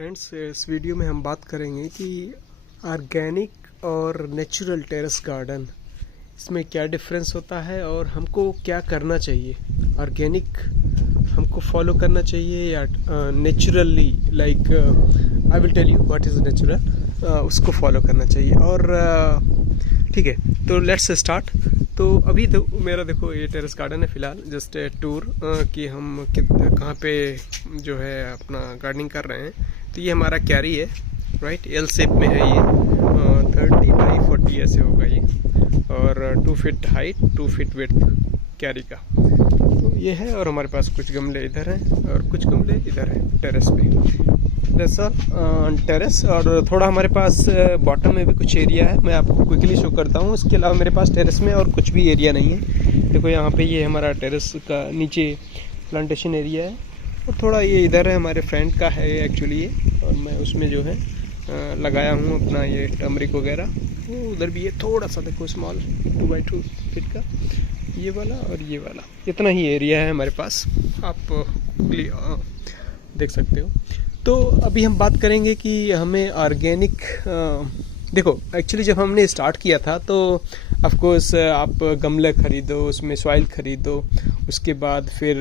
Friends, इस video में हम बात करेंगे कि ऑर्गेनिक और नेचुरल टेरेस गार्डन इसमें क्या डिफरेंस होता है और हमको क्या करना चाहिए। ऑर्गेनिक हमको फॉलो करना चाहिए या naturally, like I will tell you what is natural, उसको फॉलो करना चाहिए। और ठीक है, तो लेट्स स्टार्ट। तो अभी तो मेरा देखो ये टेरेस गार्डन है फ़िलहाल, जस्ट टूर कि हम कहाँ पे जो है अपना गार्डनिंग कर रहे हैं। तो ये हमारा क्यारी है, राइट, एल शेप में है ये, 30 बाई 40 ऐसे होगा ये, और 2 फीट हाइट 2 फीट विड्थ क्यारी का। तो ये है, और हमारे पास कुछ गमले इधर हैं और कुछ गमले इधर हैं टेरेस पे। टेरेस, और थोड़ा हमारे पास बॉटम में भी कुछ एरिया है, मैं आपको क्विकली शो करता हूँ। इसके अलावा मेरे पास टेरेस में और कुछ भी एरिया नहीं है। देखो यहाँ पे ये हमारा टेरेस का नीचे प्लांटेशन एरिया है, और थोड़ा ये इधर है हमारे फ्रेंड का है एक्चुअली ये, और मैं उसमें जो है लगाया हूँ अपना ये टर्मरिक वगैरह। वो उधर भी है थोड़ा सा, देखो स्मॉल 2 बाई 2 फीट का ये वाला और ये वाला, इतना ही एरिया है हमारे पास, आप देख सकते हो। तो अभी हम बात करेंगे कि हमें ऑर्गेनिक, देखो एक्चुअली जब हमने स्टार्ट किया था तो ऑफ कोर्स आप गमले खरीदो, उसमें सॉइल खरीदो, उसके बाद फिर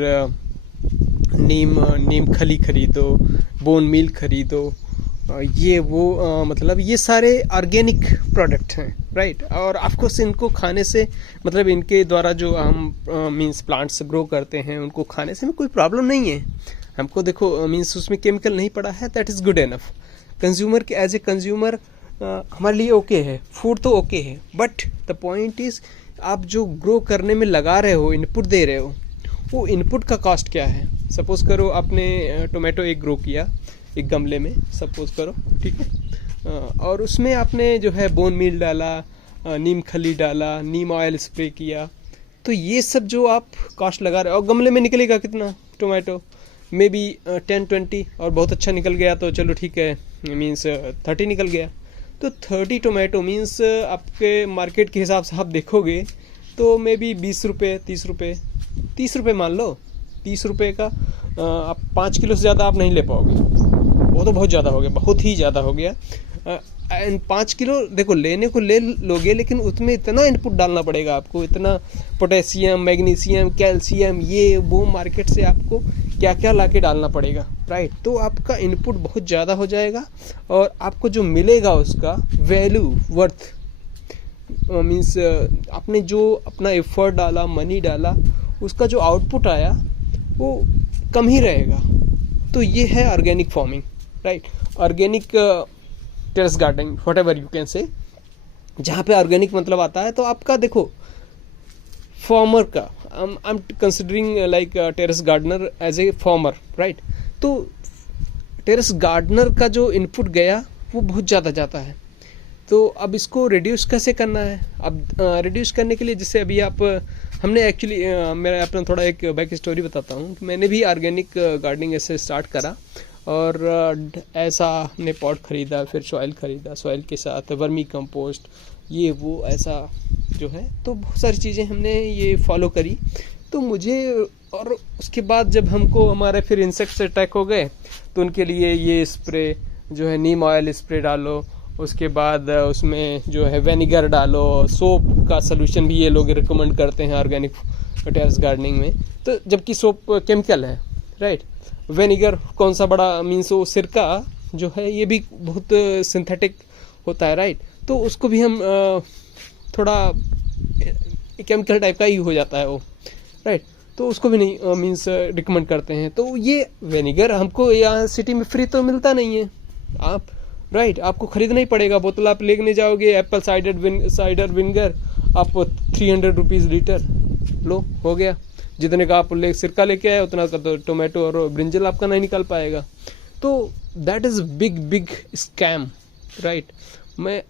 नीम खली खरीदो, बोन मील खरीदो, ये वो मतलब ये सारे ऑर्गेनिक प्रोडक्ट हैं, राइट। और ऑफकोर्स इनको खाने से, मतलब इनके द्वारा जो हम मीन्स प्लांट्स ग्रो करते हैं उनको खाने से कोई प्रॉब्लम नहीं है हमको। देखो मीन्स उसमें केमिकल नहीं पड़ा है, that is good enough. Consumer के एज ए कंज्यूमर हमारे लिए ओके है, फूड तो ओके है, बट द पॉइंट इज़ आप जो ग्रो करने में लगा रहे हो, इनपुट दे रहे हो, वो इनपुट का कॉस्ट क्या है। सपोज़ करो आपने टोमेटो एक ग्रो किया एक गमले में, सपोज़ करो, ठीक है, और उसमें आपने जो है बोन मील डाला, नीम खली डाला, नीम ऑयल स्प्रे किया, तो ये सब जो आप कॉस्ट लगा रहे हो, और गमले में निकलेगा कितना टोमेटो, मे बी 10-20, और बहुत अच्छा निकल गया तो चलो ठीक है, मीन्स 30 निकल गया। तो 30 टोमेटो मीन्स आपके मार्केट के हिसाब से आप देखोगे तो मे बी 20 रुपये 30 रुपये मान लो। 30 रुपये का आप 5 किलो से ज़्यादा आप नहीं ले पाओगे, वो तो बहुत ज़्यादा हो गया, बहुत ही ज़्यादा हो गया। एंड 5 किलो देखो लेने को ले लोगे, लेकिन उसमें इतना इनपुट डालना पड़ेगा आपको, इतना पोटेशियम, मैग्नीशियम, कैल्शियम, ये वो मार्केट से आपको क्या क्या ला के डालना पड़ेगा, राइट। तो आपका इनपुट बहुत ज़्यादा हो जाएगा, और आपको जो मिलेगा उसका वैल्यू, वर्थ, मीन्स आपने जो अपना एफर्ट डाला, मनी डाला, उसका जो आउटपुट आया वो कम ही रहेगा। तो ये है organic farming, right, organic terrace gardening, whatever you can say. जहाँ पे ऑर्गेनिक मतलब आता है, तो आपका देखो फार्मर का, I am considering like terrace gardener as a farmer, right. तो टेरेस गार्डनर का जो इनपुट गया वो बहुत ज़्यादा जाता है। तो अब इसको रिड्यूस कैसे करना है। अब रिड्यूस करने के लिए, जैसे अभी आप, हमने एक्चुअली मेरा अपना थोड़ा एक बैक स्टोरी बताता हूँ कि मैंने भी ऑर्गेनिक गार्डनिंग ऐसे स्टार्ट करा, और ऐसा हमने पॉट ख़रीदा, फिर सॉइल ख़रीदा, सॉइल के साथ वर्मी कंपोस्ट, ये वो ऐसा जो है, तो बहुत सारी चीज़ें हमने ये फॉलो करी। तो मुझे, और उसके बाद जब हमको हमारे फिर इंसेक्ट्स अटैक हो गए, तो उनके लिए ये स्प्रे जो है, नीम ऑयल स्प्रे डालो, उसके बाद उसमें जो है विनेगर डालो, सोप का सलूशन भी ये लोग रिकमेंड करते हैं ऑर्गेनिक टेरेस गार्डनिंग में, तो जबकि सोप केमिकल है, राइट। विनेगर कौन सा बड़ा, मीन्स वो सिरका जो है ये भी बहुत सिंथेटिक होता है, राइट। तो उसको भी हम थोड़ा केमिकल टाइप का ही हो जाता है वो, राइट। तो उसको भी नहीं मीन्स रिकमेंड करते हैं। तो ये विनेगर हमको यहाँ सिटी में फ्री तो मिलता नहीं है, आप, राइट, आपको खरीदना ही पड़ेगा। बोतल आप लेने जाओगे, एप्पल साइडर विनेगर आप 300 रुपीज़ लीटर, लो हो गया। जितने का आप सिरका लेके आए उतना का तो टोमेटो और ब्रिंजल आपका नहीं निकल पाएगा। तो that is big scam, right.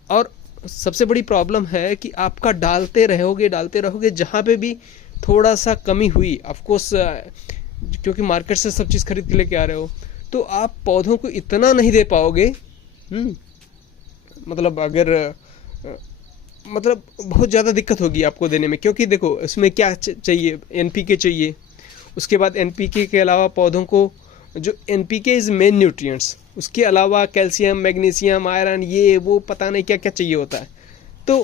और सबसे बड़ी प्रॉब्लम है कि आपका डालते रहोगे, जहाँ पे भी थोड़ा सा कमी हुई, ऑफकोर्स क्योंकि मार्केट से सब चीज़ खरीद के लेके आ रहे हो, तो आप पौधों को इतना नहीं दे पाओगे। मतलब अगर मतलब बहुत ज़्यादा दिक्कत होगी आपको देने में, क्योंकि देखो इसमें क्या चाहिए, एनपीके चाहिए। उसके बाद एनपीके के अलावा पौधों को जो NPK इज़ मेन न्यूट्रिएंट्स, उसके अलावा कैल्शियम, मैग्नीशियम, आयरन, ये वो पता नहीं क्या क्या चाहिए होता है। तो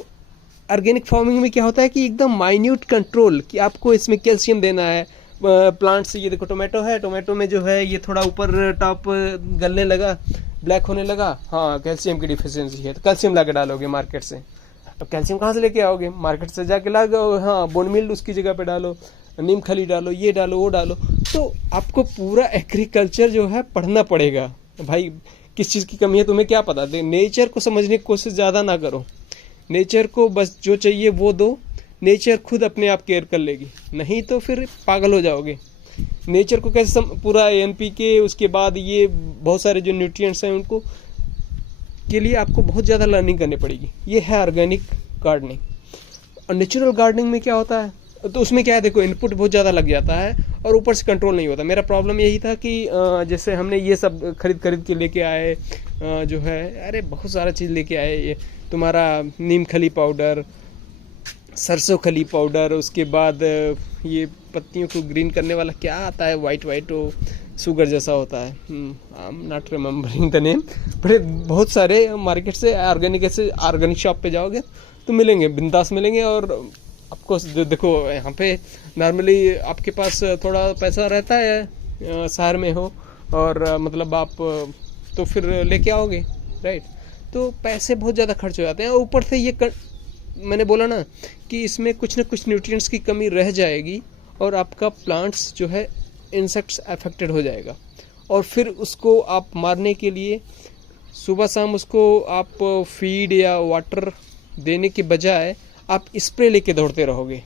ऑर्गेनिक फार्मिंग में क्या होता है कि एकदम माइन्यूट कंट्रोल, कि आपको इसमें कैल्शियम देना है। प्लांट्स, ये देखो टोमेटो है, टोमेटो में जो है ये थोड़ा ऊपर टॉप गलने लगा, ब्लैक होने लगा, हाँ कैल्शियम की डिफिशियंसी है, तो कैल्शियम ला के डालोगे मार्केट से। अब कैल्शियम कहाँ से लेके आओगे? मार्केट से जाके लाओ, हाँ बोन मील उसकी जगह पे डालो, नीम खली डालो, ये डालो वो डालो। तो आपको पूरा एग्रीकल्चर जो है पढ़ना पड़ेगा भाई। किस चीज़ की कमी है तुम्हें क्या पता? नेचर को समझने की कोशिश ज़्यादा ना करो, नेचर को बस जो चाहिए वो दो, नेचर खुद अपने आप केयर कर लेगी, नहीं तो फिर पागल हो जाओगे। नेचर को कैसे पूरा NPK, उसके बाद ये बहुत सारे जो न्यूट्रिएंट्स हैं उनको के लिए आपको बहुत ज़्यादा लर्निंग करनी पड़ेगी। ये है ऑर्गेनिक गार्डनिंग। और नेचुरल गार्डनिंग में क्या होता है, तो उसमें क्या है, देखो इनपुट बहुत ज़्यादा लग जाता है और ऊपर से कंट्रोल नहीं होता। मेरा प्रॉब्लम यही था कि जैसे हमने ये सब खरीद के लेके आए, जो है अरे बहुत सारा चीज़ लेके आए, ये तुम्हारा नीम खली पाउडर, सरसों खली पाउडर, उसके बाद ये पत्तियों को ग्रीन करने वाला क्या आता है, वाइट वो शुगर जैसा होता है, I am not remembering the name, बड़े बहुत सारे मार्केट से ऑर्गेनिक शॉप पे जाओगे तो मिलेंगे, बिंदास मिलेंगे। और आपको देखो यहाँ पे नॉर्मली आपके पास थोड़ा पैसा रहता है, शहर में हो और मतलब आप तो फिर लेके आओगे, राइट। तो पैसे बहुत ज़्यादा खर्च हो जाते हैं। ऊपर से ये मैंने बोला ना कि इसमें कुछ ना कुछ न्यूट्रिएंट्स की कमी रह जाएगी और आपका प्लांट्स जो है इंसेक्ट्स अफेक्टेड हो जाएगा। और फिर उसको आप मारने के लिए सुबह शाम उसको आप फीड या वाटर देने के बजाय आप स्प्रे लेके दौड़ते रहोगे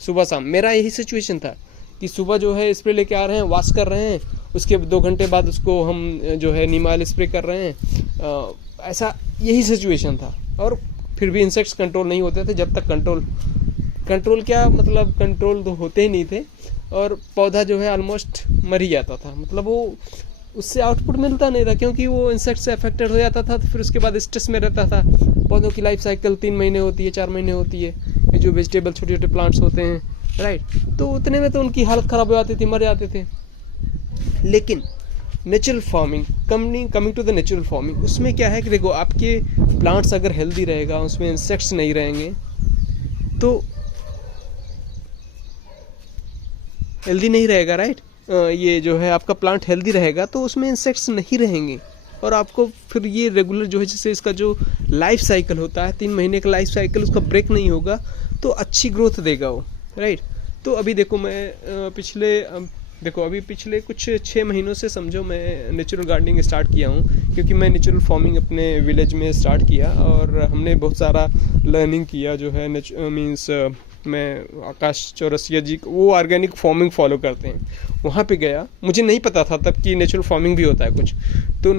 सुबह शाम। मेरा यही सिचुएशन था कि सुबह जो है स्प्रे लेके आ रहे हैं, वॉश कर रहे हैं, उसके 2 घंटे बाद उसको हम जो है नीम ऑयल स्प्रे कर रहे हैं। ऐसा यही सिचुएशन था और फिर भी इंसेक्ट्स कंट्रोल नहीं होते थे। जब तक कंट्रोल क्या मतलब कंट्रोल तो होते ही नहीं थे और पौधा जो है ऑलमोस्ट मर ही जाता था। मतलब वो उससे आउटपुट मिलता नहीं था क्योंकि वो इंसेक्ट से अफेक्टेड हो जाता था। तो फिर उसके बाद स्ट्रेस में रहता था। पौधों की लाइफ साइकिल 3 महीने होती है, 4 महीने होती है, ये जो वेजिटेबल छोटे छोटे प्लांट्स होते हैं, राइट। तो उतने में तो उनकी हालत ख़राब हो जाती थी, मर जाते थे। लेकिन natural farming, coming to the natural farming, उसमें क्या है कि देखो आपके प्लांट्स अगर हेल्दी रहेगा, उसमें इंसेक्ट्स नहीं रहेंगे तो हेल्दी नहीं रहेगा, राइट। ये जो है आपका प्लांट हेल्दी रहेगा तो उसमें इंसेक्ट्स नहीं रहेंगे और आपको फिर ये रेगुलर जो है जैसे इसका जो लाइफ साइकिल होता है 3 महीने का लाइफ साइकिल, उसका ब्रेक नहीं होगा तो अच्छी ग्रोथ देगा वो, राइट। तो अभी देखो मैं पिछले कुछ 6 महीनों से समझो मैं नेचुरल गार्डनिंग स्टार्ट किया हूँ, क्योंकि मैं नेचुरल फार्मिंग अपने विलेज में स्टार्ट किया और हमने बहुत सारा लर्निंग किया जो है मीन्स मैं आकाश चौरसिया जी वो ऑर्गेनिक फार्मिंग फॉलो करते हैं, वहाँ पे गया। मुझे नहीं पता था तब कि नेचुरल फार्मिंग भी होता है कुछ, तो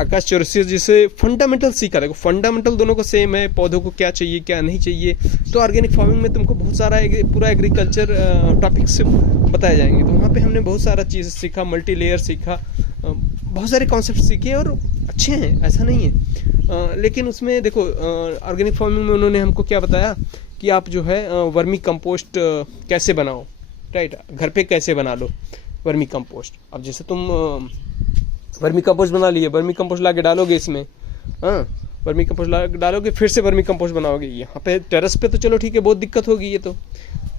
आकाश चौरसिया जी से फंडामेंटल सीखा। देखो फंडामेंटल दोनों को सेम है, पौधों को क्या चाहिए क्या नहीं चाहिए। तो ऑर्गेनिक फार्मिंग में तुमको बहुत सारा पूरा एग्रीकल्चर टॉपिक से बताए जाएंगे। तो वहाँ पे हमने बहुत सारा चीज़ सीखा, मल्टी लेयर सीखा, बहुत सारे कॉन्सेप्ट सीखे और अच्छे हैं, ऐसा नहीं है। लेकिन उसमें देखो ऑर्गेनिक फार्मिंग में उन्होंने हमको क्या बताया कि आप जो है वर्मी कंपोस्ट कैसे बनाओ, राइट। घर पे कैसे बना लो वर्मी कंपोस्ट। अब जैसे तुम वर्मी कंपोस्ट बना लिए, वर्मी कंपोस्ट ला के डालोगे इसमें, हाँ वर्मी कंपोस्ट ला के डालोगे, फिर से वर्मी कंपोस्ट बनाओगे। यहाँ पे टेरेस पे तो चलो ठीक है, बहुत दिक्कत होगी। ये तो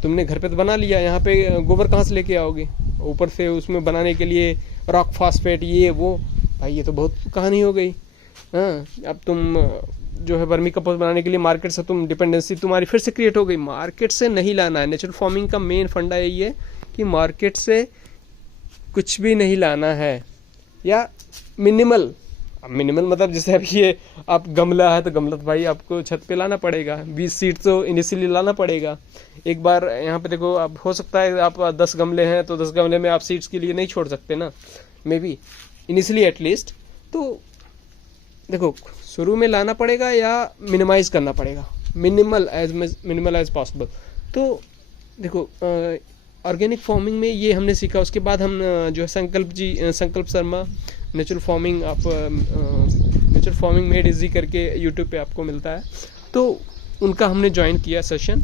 तुमने घर पे तो बना लिया, यहाँ पे गोबर कहाँ से लेके आओगे? ऊपर से उसमें बनाने के लिए रॉक फास्फेट ये वो, भाई ये तो बहुत कहानी हो गई। हाँ अब तुम जो है वर्मी कंपोस्ट बनाने के लिए मार्केट से तुम डिपेंडेंसी तुम्हारी फिर से क्रिएट हो गई। मार्केट से नहीं लाना है। नेचुरल फार्मिंग का मेन फंडा यही है कि मार्केट से कुछ भी नहीं लाना है, या मिनिमल मतलब जैसे अभी ये आप गमला है तो गमला तो भाई आपको छत पे लाना पड़ेगा, 20 सीड तो इनिशियली लाना पड़ेगा। एक बार यहाँ पे देखो अब हो सकता है आप 10 गमले हैं तो 10 गमले में आप सीड्स के लिए नहीं छोड़ सकते ना, मे बी इनिशियली एटलीस्ट। तो देखो शुरू में लाना पड़ेगा या मिनिमाइज करना पड़ेगा, मिनिमल एज पॉसिबल। तो देखो ऑर्गेनिक फार्मिंग में ये हमने सीखा। उसके बाद हम जो है संकल्प शर्मा नेचुरल फार्मिंग, आप नेचुरल फार्मिंग मेड इजी करके यूट्यूब पे आपको मिलता है, तो उनका हमने ज्वाइन किया session.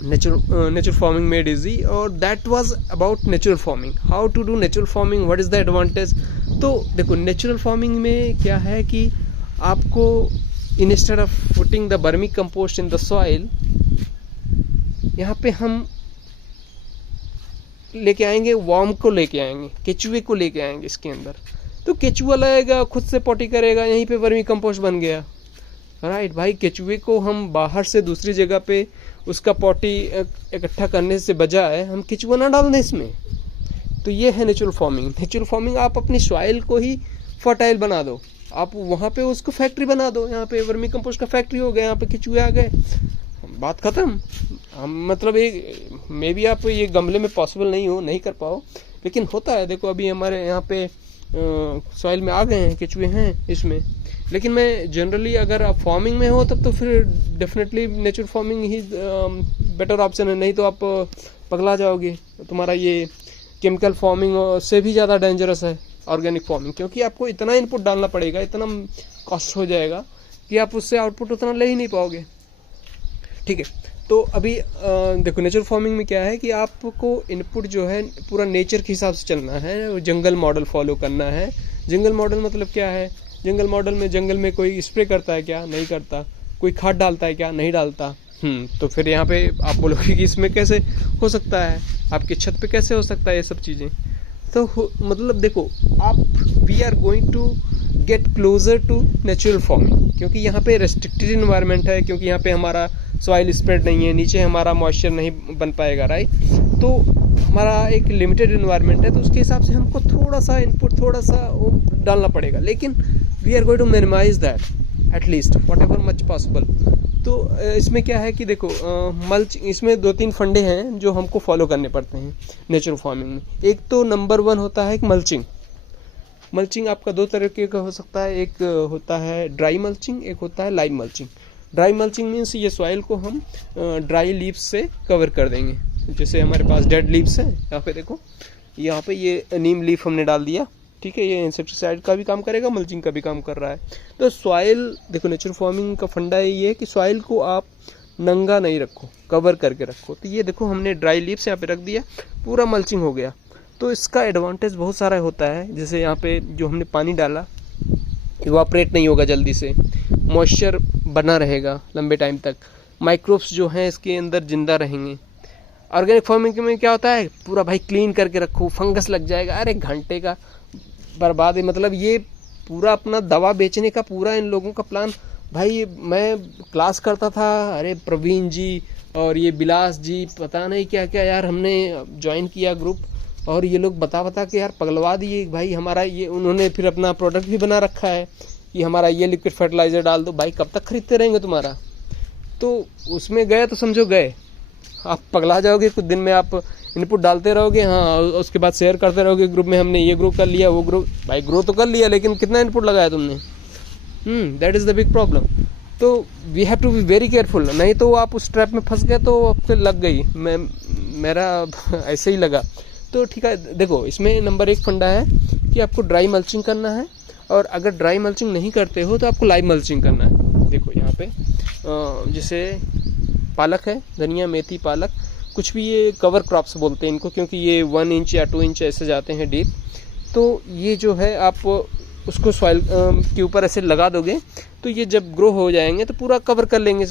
natural farming made easy, और that was about natural farming. How to do natural farming, what is the advantage? तो देखो natural farming में क्या है कि आपको instead of putting the vermi compost in the soil, यहाँ पे हम लेके आएंगे वर्म को, लेके आएंगे केचुए को, लेके आएंगे इसके अंदर. तो केचुआ लाएगा, खुद से पॉटी करेगा, यहीं पे वर्मी कंपोस्ट बन गया. राइट भाई, केचुए को हम बाहर से दूसरी जगह पे उसका पॉटी इकट्ठा करने से बजाय हम केचुआ ना डाल दें इसमें. तो ये है नेचुरल फार्मिंग. नेचुरल फार्मिंग, आप अपनी सॉइल को ही फर्टाइल बना दो, आप वहाँ पे उसको फैक्ट्री बना दो. यहाँ पे वर्मी कंपोस्ट का फैक्ट्री हो गया, यहाँ पे केचुए आ गए, बात खत्म. हम मतलब एक मे बी आप ये गमले में पॉसिबल नहीं कर पाओ, लेकिन होता है. देखो अभी हमारे यहाँ पे सॉइल में आ गए हैं, केचुए हैं इसमें. लेकिन मैं जनरली, अगर आप फार्मिंग में हो तब तो फिर डेफिनेटली नेचुरल फार्मिंग ही बेटर ऑप्शन है. नहीं तो आप पगला जाओगे. तुम्हारा ये केमिकल फार्मिंग से भी ज़्यादा डेंजरस है ऑर्गेनिक फार्मिंग, क्योंकि आपको इतना इनपुट डालना पड़ेगा, इतना कॉस्ट हो जाएगा कि आप उससे आउटपुट उतना ले ही नहीं पाओगे. ठीक है, तो अभी देखो नेचुरल फार्मिंग में क्या है कि आपको इनपुट जो है पूरा नेचर के हिसाब से चलना है, जंगल मॉडल फॉलो करना है. जंगल मॉडल मतलब क्या है? जंगल मॉडल में जंगल में कोई स्प्रे करता है क्या? नहीं करता. कोई खाद डालता है क्या? नहीं डालता. तो फिर यहाँ पे आप बोलोगे कि इसमें कैसे हो सकता है, आपके छत पे कैसे हो सकता है ये सब चीज़ें. तो मतलब देखो, आप we are going to get closer to natural farming, क्योंकि यहाँ पे रेस्ट्रिक्टेड इन्वायरमेंट है, क्योंकि यहाँ पे हमारा सॉइल स्प्रेड नहीं है, नीचे हमारा मॉइस्चर नहीं बन पाएगा. राइट, तो हमारा एक लिमिटेड इन्वायरमेंट है, तो उसके हिसाब से हमको थोड़ा सा इनपुट, थोड़ा सा वो डालना पड़ेगा. लेकिन we are going to minimise that at least whatever much possible. तो इसमें क्या है कि देखो मल्च, इसमें 2-3 फंडे हैं जो हमको फॉलो करने पड़ते हैं नेचुरल फार्मिंग में. एक तो नंबर 1 होता है मल्चिंग. मल्चिंग आपका 2 तरीके का हो सकता है. एक होता है ड्राई मल्चिंग, एक होता है lime mulching. Dry mulching means ये सॉइल को हम ड्राई लीव्स से कवर कर देंगे. जैसे हमारे पास डेड लीव्स हैं, यहाँ पे देखो, यहाँ पे ये नीम लीफ हमने डाल दिया. ठीक है, ये इंसेक्टिसाइड का भी काम करेगा, मल्चिंग का भी काम कर रहा है. तो सॉइल, देखो नेचुरल फार्मिंग का फंडा ये है कि सॉइल को आप नंगा नहीं रखो, कवर करके रखो. तो ये देखो हमने ड्राई लीव्स यहाँ पे रख दिया, पूरा मल्चिंग हो गया. तो इसका एडवांटेज बहुत सारा होता है. जैसे यहाँ पे जो हमने पानी डाला इवापोरेट नहीं होगा जल्दी से, मॉइस्चर बना रहेगा लंबे टाइम तक, माइक्रोब्स जो हैं इसके अंदर जिंदा रहेंगे. ऑर्गेनिक फार्मिंग में क्या होता है, पूरा भाई क्लीन करके रखो, फंगस लग जाएगा, अरे घंटे का बर्बाद है. मतलब ये पूरा अपना दवा बेचने का पूरा इन लोगों का प्लान. भाई मैं क्लास करता था, अरे प्रवीण जी और ये बिलास जी, पता नहीं क्या क्या यार, हमने ज्वाइन किया ग्रुप, और ये लोग बता के यार पगलवा दिए भाई हमारा. ये उन्होंने फिर अपना प्रोडक्ट भी बना रखा है कि हमारा ये लिक्विड फर्टिलाइजर डाल दो. भाई कब तक खरीदते रहेंगे तुम्हारा. तो उसमें गए तो समझो गए, आप पगला जाओगे. कुछ दिन में आप इनपुट डालते रहोगे, हाँ, उसके बाद शेयर करते रहोगे ग्रुप में, हमने ये ग्रो कर लिया, वो ग्रो. भाई ग्रो तो कर लिया, लेकिन कितना इनपुट लगाया तुमने? That is the big problem. तो we have to be very careful, नहीं तो आप उस ट्रैप में फंस गए तो आपको लग गई. मेरा ऐसे ही लगा. तो ठीक है, देखो इसमें नंबर 1 फंडा है कि आपको ड्राई मल्चिंग करना है, और अगर ड्राई मल्चिंग नहीं करते हो तो आपको लाइव मल्चिंग करना है. देखो यहाँ पे जैसे पालक है, धनिया, मेथी, पालक, कुछ भी ये कवर क्रॉप्स बोलते हैं इनको, क्योंकि ये 1 इंच या 2 इंच ऐसे जाते हैं डीप. तो ये जो है आप उसको सॉइल के ऊपर ऐसे लगा दोगे, तो ये जब ग्रो हो जाएंगे तो पूरा कवर कर लेंगे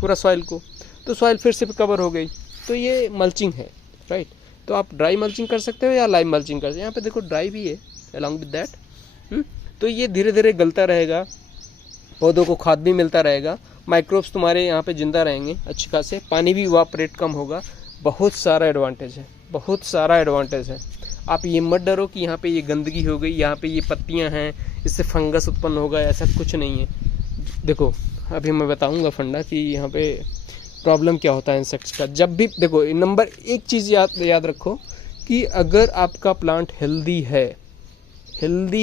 पूरा सॉइल को. तो सॉइल फिर से कवर हो गई. तो ये मल्चिंग है. राइट, तो आप ड्राई मल्चिंग कर सकते हो या लाइव मल्चिंग कर सकते हो. यहाँ पे देखो ड्राई भी है अलॉन्ग विद दैट. तो ये धीरे धीरे गलता रहेगा, पौधों को खाद भी मिलता रहेगा, माइक्रोब्स तुम्हारे यहाँ पे जिंदा रहेंगे अच्छे खासे, पानी भी इवापोरेट कम होगा. बहुत सारा एडवांटेज है, बहुत सारा एडवांटेज है. आप ये मत डरो कि यहाँ पे ये गंदगी हो गई, यहाँ पे ये पत्तियाँ हैं, इससे फंगस उत्पन्न होगा, ऐसा कुछ नहीं है. देखो अभी मैं बताऊँगा फंडा कि यहाँ पे प्रॉब्लम क्या होता है इंसेक्ट्स का. जब भी देखो, नंबर 1 चीज़ याद रखो कि अगर आपका प्लांट हेल्दी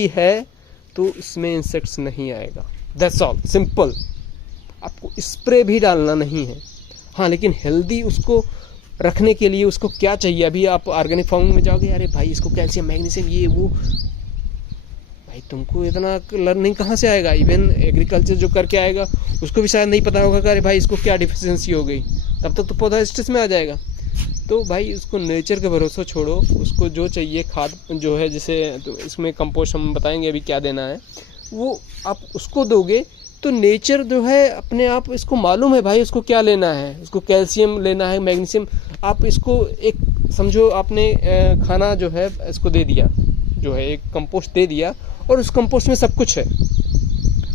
है तो इसमें इंसेक्ट्स नहीं आएगा. That's all, simple. आपको स्प्रे भी डालना नहीं है. हाँ, लेकिन हेल्दी उसको रखने के लिए उसको क्या चाहिए. अभी आप ऑर्गेनिक फार्मिंग में जाओगे, अरे भाई इसको कैल्शियम, मैग्नीशियम, ये वो. भाई तुमको इतना लर्निंग कहाँ से आएगा. इवन एग्रीकल्चर जो करके आएगा उसको भी शायद नहीं पता होगा कि अरे भाई इसको क्या डिफिशियंसी हो गई. तब तक तो पौधा स्ट्रेस में आ जाएगा। तो भाई उसको नेचर के भरोसे छोड़ो, उसको जो चाहिए खाद जो है, जैसे तो इसमें कंपोस्ट हम बताएंगे अभी क्या देना है, वो आप उसको दोगे तो नेचर जो है अपने आप, इसको मालूम है भाई उसको क्या लेना है, उसको कैल्शियम लेना है, मैग्नीशियम। आप इसको एक समझो आपने खाना जो है इसको दे दिया, जो है एक कंपोस्ट दे दिया, और उस कंपोस्ट में सब कुछ है।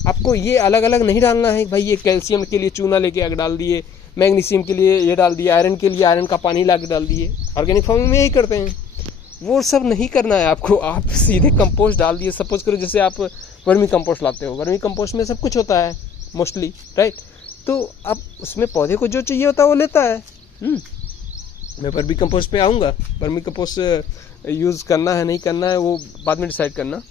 आपको ये अलग अलग नहीं डालना है भाई, ये कैल्शियम के लिए चूना लेके आग डाल दिए, मैग्नीशियम के लिए ये डाल दिया, आयरन के लिए आयरन का पानी ला के डाल दिए। ऑर्गेनिक फार्मिंग में यही करते हैं, वो सब नहीं करना है आपको। आप सीधे कंपोस्ट डाल दिए, सपोज करो जैसे आप वर्मी कंपोस्ट लाते हो, वर्मी कंपोस्ट में सब कुछ होता है मोस्टली, राइट। तो अब उसमें पौधे को जो चाहिए होता है वो लेता है। मैं वर्मी कंपोस्ट पे आऊँगा, वर्मी कंपोस्ट यूज़ करना है नहीं करना है वो बाद में डिसाइड करना,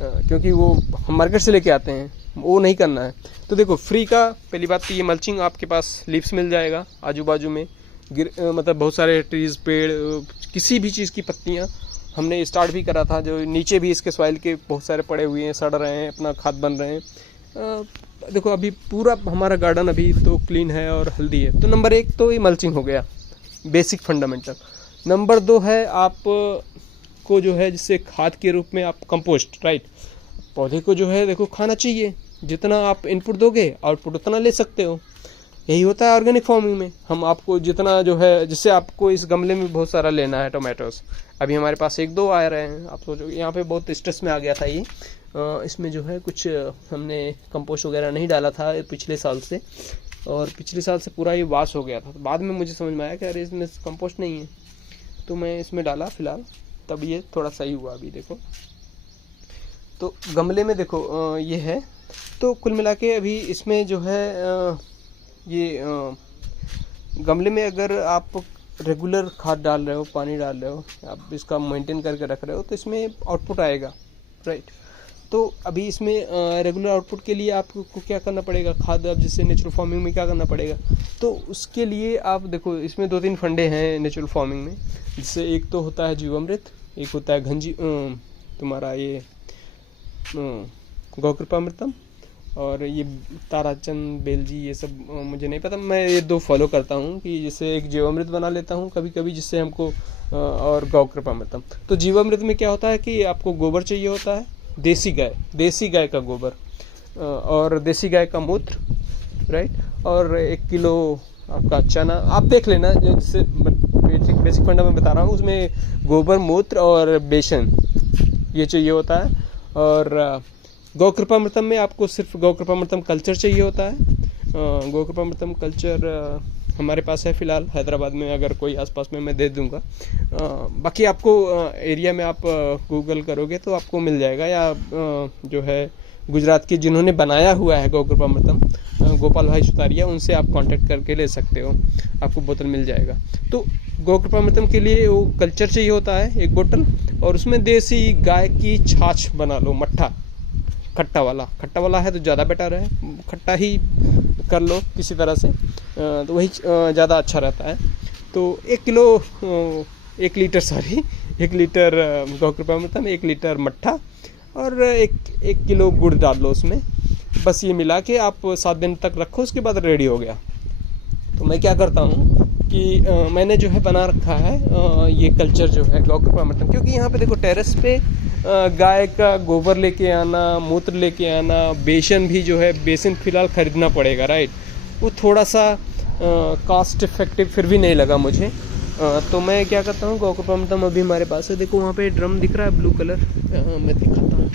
क्योंकि वो हम मार्केट से लेके आते हैं, वो नहीं करना है। तो देखो फ्री का पहली बात तो ये मल्चिंग आपके पास लीव्स मिल जाएगा आजू बाजू में, मतलब बहुत सारे ट्रीज, पेड़, किसी भी चीज़ की पत्तियाँ हमने स्टार्ट भी करा था, जो नीचे भी इसके सॉइल के बहुत सारे पड़े हुए हैं, सड़ रहे हैं, अपना खाद बन रहे हैं। देखो अभी पूरा हमारा गार्डन अभी तो क्लीन है और हेल्दी है। तो नंबर 1 तो ये मल्चिंग हो गया, बेसिक फंडामेंटल। नंबर 2 है आप को जो है जिससे खाद के रूप में आप कंपोस्ट, राइट। पौधे को जो है देखो खाना चाहिए, जितना आप इनपुट दोगे आउटपुट उतना ले सकते हो। यही होता है ऑर्गेनिक फार्मिंग में। हम आपको जितना जो है, जिससे आपको इस गमले में बहुत सारा लेना है टोमेटोस, अभी हमारे पास 1-2 आ रहे हैं। आप सोचो यहाँ पे बहुत स्ट्रेस में आ गया था ये, इसमें जो है कुछ हमने कंपोस्ट वगैरह नहीं डाला था पिछले साल से, और पिछले साल से पूरा ये वाश हो गया था। तो बाद में मुझे समझ में आया कि अरे इसमें कंपोस्ट नहीं है, तो मैं इसमें डाला फिलहाल, तब ये थोड़ा सही हुआ। अभी देखो तो गमले में देखो ये है। तो कुल मिला के अभी इसमें जो है ये गमले में अगर आप रेगुलर खाद डाल रहे हो, पानी डाल रहे हो, आप इसका मेंटेन करके रख रहे हो, तो इसमें आउटपुट आएगा, राइट। तो अभी इसमें रेगुलर आउटपुट के लिए आपको क्या करना पड़ेगा, खाद अब जैसे नेचुरल फार्मिंग में क्या करना पड़ेगा, तो उसके लिए आप देखो इसमें 2-3 फंडे हैं नेचुरल फार्मिंग में। जिससे एक तो होता है जीवामृत, एक होता है तुम्हारा ये गौकृपामृतम, और ये ताराचंद बेलजी, ये सब मुझे नहीं पता। मैं ये 2 फॉलो करता हूँ कि जैसे एक जीवामृत बना लेता हूँ कभी कभी, जिससे हमको और गौकृपामृतम। तो जीवामृत में क्या होता है कि आपको गोबर चाहिए होता है, देसी गाय का गोबर और देसी गाय का मूत्र, राइट, और 1 किलो आपका चना। आप देख लेना, जैसे बेसिक फंडा में बता रहा हूँ, उसमें गोबर, मूत्र और बेसन ये चाहिए होता है। और गौकृपामृतम में आपको सिर्फ गौकृपामृतम कल्चर चाहिए होता है। गौकृपामृतम कल्चर हमारे पास है फ़िलहाल हैदराबाद में, अगर कोई आसपास में मैं दे दूंगा। बाकी आपको एरिया में आप गूगल करोगे तो आपको मिल जाएगा, या जो है गुजरात के जिन्होंने बनाया हुआ है गौकृपामृतम, गोपाल भाई सुतारिया, उनसे आप कांटेक्ट करके ले सकते हो, आपको बोतल मिल जाएगा। तो गौकृपामृतम के लिए वो कल्चर चाहिए होता है 1 बोतल, और उसमें देसी गाय की छाछ बना लो, मट्ठा, खट्टा वाला है तो ज़्यादा बेटर है, खट्टा ही कर लो किसी तरह से, तो वही ज़्यादा अच्छा रहता है। तो 1 लीटर गौकृपामृतम, 1 लीटर मट्ठा और 1 किलो गुड़ डाल लो उसमें। बस ये मिला के आप 7 दिन तक रखो, उसके बाद रेडी हो गया। तो मैं क्या करता हूँ कि मैंने जो है बना रखा है ये कल्चर जो है गौकृपामृतम, क्योंकि यहाँ पे देखो टेरेस पे गाय का गोबर लेके आना, मूत्र लेके आना, बेसन भी जो है, बेसन फिलहाल खरीदना पड़ेगा, राइट। वो थोड़ा सा कॉस्ट इफेक्टिव फिर भी नहीं लगा मुझे। तो मैं क्या करता हूँ, गौकृपामृतम अभी हमारे पास है, देखो वहाँ पे ड्रम दिख रहा है ब्लू कलर, मैं दिखाता हूँ।